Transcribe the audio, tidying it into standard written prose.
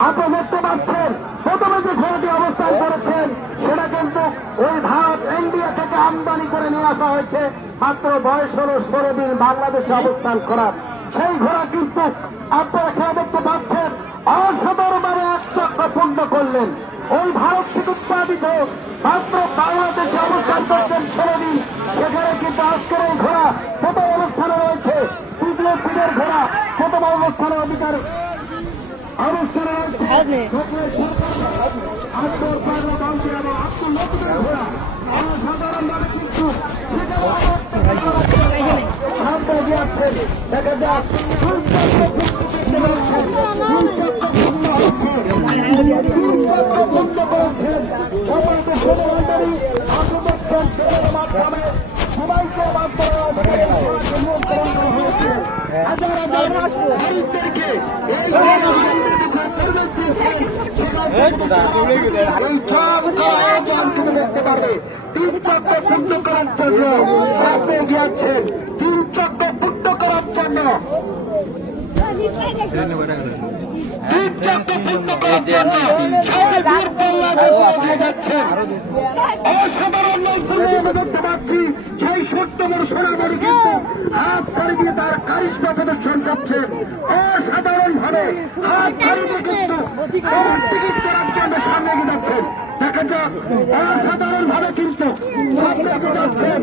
আপনারা দেখতে পাচ্ছেন প্রথমে যে ঘোড়াটি অবস্থান করেছেন সেটা কিন্তু ওই ভারত ইন্ডিয়া থেকে আমদানি করে নিয়ে আসা হয়েছে। মাত্র বয়স হল 16 দিন বাংলাদেশে অবস্থান করার সেই ঘোড়া কিন্তু আপনারা খেয়ে দেখতে পাচ্ছেন অসাধারণভাবে এক চক্র পূর্ণ করলেন। ওই ভারত থেকে উৎপাদিত মাত্র বাংলাদেশে অবস্থান করছেন 16 দিন, সেখানে কিন্তু আজকের এই ঘোড়া প্রথম অবস্থানে রয়েছে। তৃতীয় দিনের ঘোড়া প্রথম অবস্থানের অধিকার অবস্থানে রয়েছে অসাধারণভাবে কিন্তু দেখা যাক সবাইকে দেখতে পারবে 3 চক্র পূর্ণ করার জন্য সামনে গিয়েছেন 3 চক্র পূর্ণ করার জন্য অসাধারণ দেখতে পাচ্ছি সেই সত্যমর সোনামণি কিন্তু হাত ছাড়ি দিয়ে তার কারিশমা প্রদর্শন করছেন। অসাধারণ ভাবে হাত ছাড়ি দিয়ে কিন্তু টিকিট করার জন্য সামনে এগিয়ে যাচ্ছেন। দেখা যাক অসাধারণ ভাবে কিন্তু সামনে এগিয়ে যাচ্ছেন।